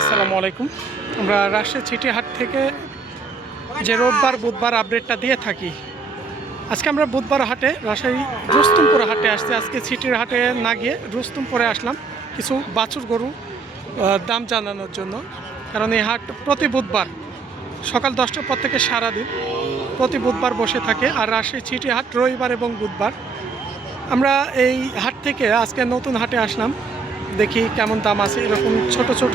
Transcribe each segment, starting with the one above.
আসসালামু আলাইকুম। আমরা রাজশাহী চিটিহাট থেকে যে রোববার, বুধবার আপডেটটা দিয়ে থাকি। আজকে আমরা বুধবার হাটে, রাজশাহী রুস্তুমপুর হাটে আসছি। আজকে সিটির হাটে না গিয়ে রুস্তুমপুরে আসলাম। কিছু বাছুর গরু দাম জানানোর জন্য। কারণ এই হাট প্রতি বুধবার, সকাল দশটার পর থেকে সারাদিন প্রতি বুধবার বসে থাকে। আর রাজশাহী চিটি হাট রবিবার এবং বুধবার। আমরা এই হাট থেকে আজকে নতুন হাটে আসলাম। দেখি কেমন দাম আছে। এরকম ছোট ছোট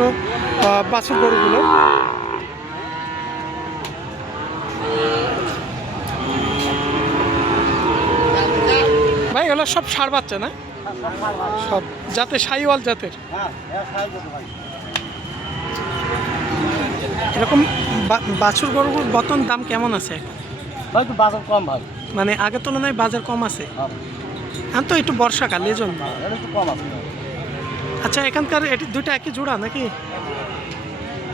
বাছুর গরুগুলো। ভাই এগুলো সব সার বাচ্চা না? সব জাতে সাইওয়াল জাতের। এরকম বাছুর গরুর বর্তমান দাম কেমন আছে ভাই তো বাজার কম ভাই। মানে আগের তুলনায় বাজার কম আছে? হ্যাঁ, এখন তো একটু বর্ষাকাল এই জন্য। কম আছে। আচ্ছা এখানকার এটি দুইটা একই জোড়া নাকি?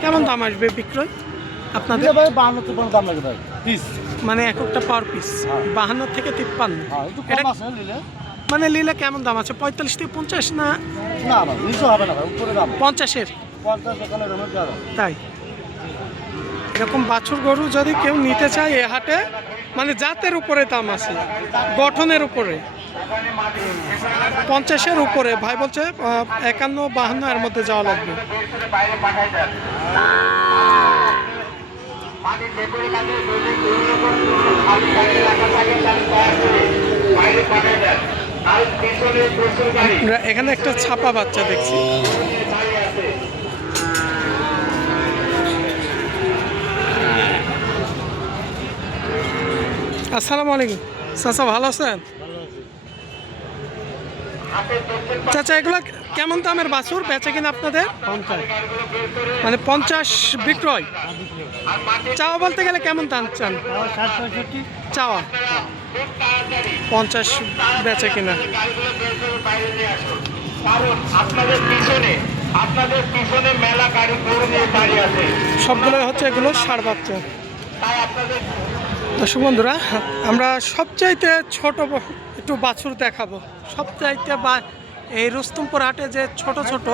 কেমন দাম আসবে বিক্রয় আপনাদের? ভাই বাহান্ন তিপ্পান্ন দাম লাগে ভাই পিস মানে এক একটা পার পিস। বাহান্ন থেকে তিপ্পান্ন। হ্যাঁ এটা নিলে। মানে নিলে কেমন দাম আছে? পঁয়তাল্লিশ থেকে পঞ্চাশ না না নিচে হবে না ভাই উপরে দাম। পঞ্চাশের? তাই। এরকম বাছুর গরু যদি কেউ নিতে চায় এ হাটে মানে জাতের উপরে দাম আছে গঠনের উপরে। পঞ্চাশের উপরে। ভাই বলছে একান্ন বাহান্ন এর মধ্যে যাওয়া লাগবে। এখানে একটা ছাপা বাচ্চা দেখছি। আসসালামু আলাইকুম। চাচা, ভালো আছেন? চাচা, এগুলো কেমন দামের বাছুর? বেচে কিনা আপনাদের? মানে পঞ্চাশ বিক্রয়। চাওয়া বলতে গেলে কেমন দাম চান? চাওয়া। পঞ্চাশ বেচে কিনা। কারণ আপনাদের পিছনে আপনাদের পিছনে মেলা গাড়ি গরু নিয়ে দাঁড়িয়ে আছে সবগুলো হচ্ছে এগুলো সার বাচ্চা দর্শক বন্ধুরা, আমরা সবচাইতে ছোট একটু বাছুর দেখাবো। সবচাইতে বা এই রুস্তমপুর হাটে যে ছোট ছোট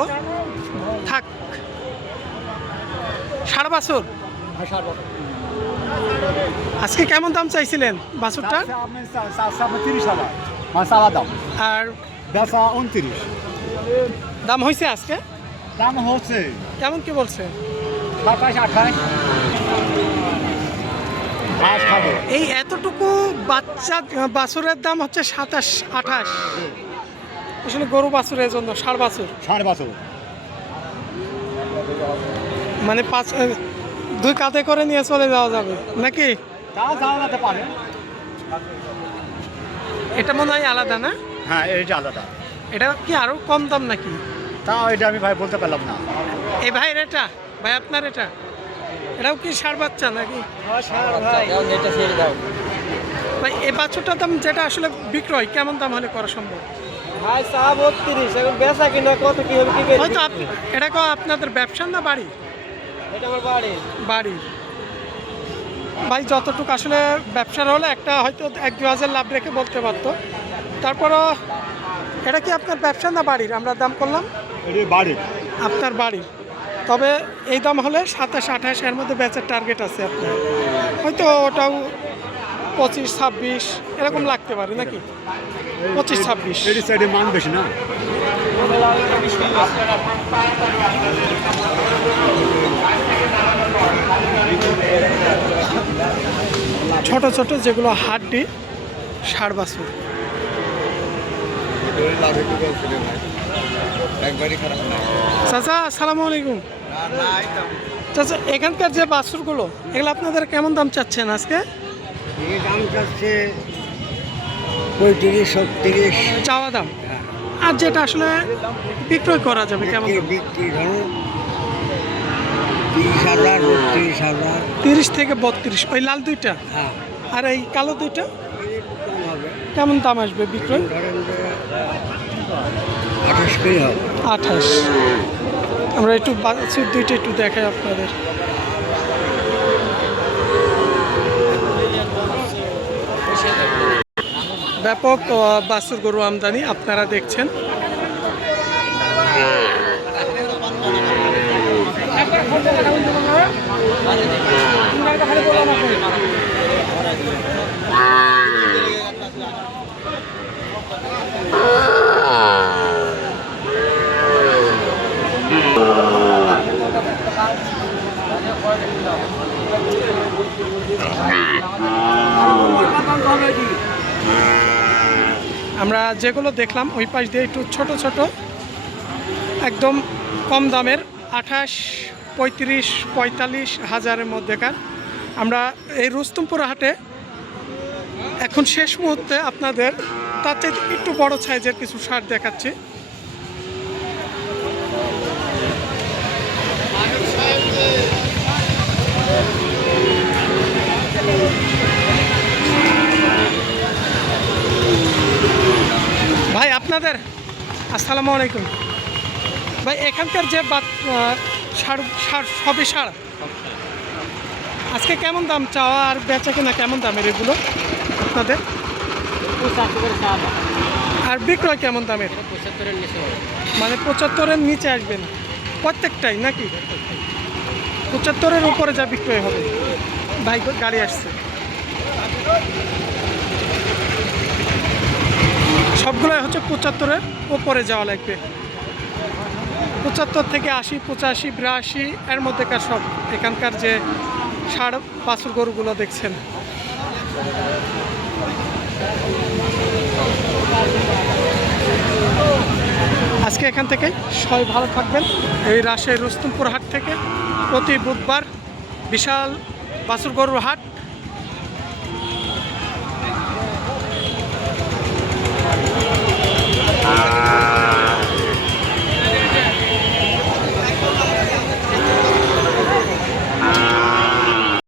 থাক। সার বাছুর? আজকে কেমন দাম চাইছিলেন বাছুরটা হাজার। মানে আর উনত্রিশ। দাম হয়েছে আজকে? দাম হচ্ছে। কেমন কি বলছে? সাতাশ আঠাশ। এই এতটুকু বাচ্চা বাছুরের দাম হচ্ছে সাতাশ আঠাশ। আসলে গরু বাছুরের জন্য ষাড় বাছুর। সাড়ে বাছুর। মানে পাঁচ দুই কাঁধে করে নিয়ে চলে যাওয়া যাবে নাকি? পারে। এটা মনে হয় আলাদা না? হ্যাঁ এইটা আলাদা। এটা কি আরও কম দাম নাকি? তাও এটা আমি ভাই বলতে পারলাম না। এই ভাইয়ের এটা? ভাই আপনার এটা? এটাও কি সার বাচ্চা নাকি? ভাই। এই বাচ্চাটার দাম যেটা আসলে বিক্রয় কেমন দাম হলে করা সম্ভব? ভাই চা বত্রিশ এখন বেচা কিনা কত কি হবে কি হয়তো এটা কো আপনাদের ব্যবসা না বাড়ি এটা বাড়ি বাড়ি ভাই যতটুকু আসলে ব্যবসার হলে একটা হয়তো এক দু হাজার লাভ রেখে বলতে পারতো। তারপরও এটা কি আপনার ব্যবসা না বাড়ির? আমরা দাম করলাম? এটা বাড়ি আপনার বাড়ি তবে এই দাম হলে সাতাশ আঠাশ এর মধ্যে বেচার টার্গেট আছে আপনার। হয়তো ওটাও পঁচিশ ছাব্বিশ এরকম লাগতে পারে নাকি? পঁচিশ ছাব্বিশ। সাইডে মান বেশি না? ছোট ছোট যেগুলো হাড্ডি ষাড় বাছুর। চাচা আসসালামু আলাইকুম। চাচা এখানকার যে বাছুরগুলো এগুলো আপনাদের কেমন দাম চাচ্ছেন আজকে? দাম যাচ্ছে পঁয়ত্রিশ ছত্রিশ। চাওয়া দাম? আর যেটা আসলে বিক্রয় করা যাবে কেমন বিক্রি ধরো তিরিশ হাজার বত্রিশ হাজার। তিরিশ থেকে বত্রিশ ওই লাল দুইটা? হ্যাঁ। আর এই কালো দুইটা? কেমন দাম আসবে বিক্রয়? আঠাশ আঠাশ। আমরা একটু বাছুর দুইটা একটু দেখাই আপনাদের। ব্যাপক বাসুর গরু আমদানি আপনারা দেখছেন। আমরা যেগুলো দেখলাম, ওই পাশ দিয়ে একটু ছোট ছোট, একদম কম দামের, আঠাশ, পঁয়ত্রিশ, পঁয়তাল্লিশ হাজারের মধ্যেকার। আমরা এই রুস্তমপুর হাটে এখন শেষ মুহূর্তে আপনাদের চাইতে একটু বড় সাইজের কিছু শার্ট দেখাচ্ছি। আসসালামু আলাইকুম। ভাই, এখানকার যে সার সার, সবে সার, আজকে কেমন দাম চাওয়া আর বেচা কিনা কেমন দামের এগুলো আপনাদের? আর বিক্রয় কেমন দামের? মানে পঁচাত্তরের নিচে আসবেন প্রত্যেকটাই নাকি? পঁচাত্তরের উপরে যা বিক্রয় হবে। ভাই, গাড়ি আসছে। সবগুলোই হচ্ছে পঁচাত্তরের উপরে যাওয়া লাগবে। পঁচাত্তর থেকে আশি, পঁচাশি, বিরাশি, এর মধ্যেকার সব এখানকার যে ষাড় বাছুর গরুগুলো দেখছেন। আজকে এখান থেকে সবাই ভালো থাকবেন। এই রাজশাহী রুস্তমপুর হাট থেকে প্রতি বুধবার বিশাল বাছুর গরুর হাট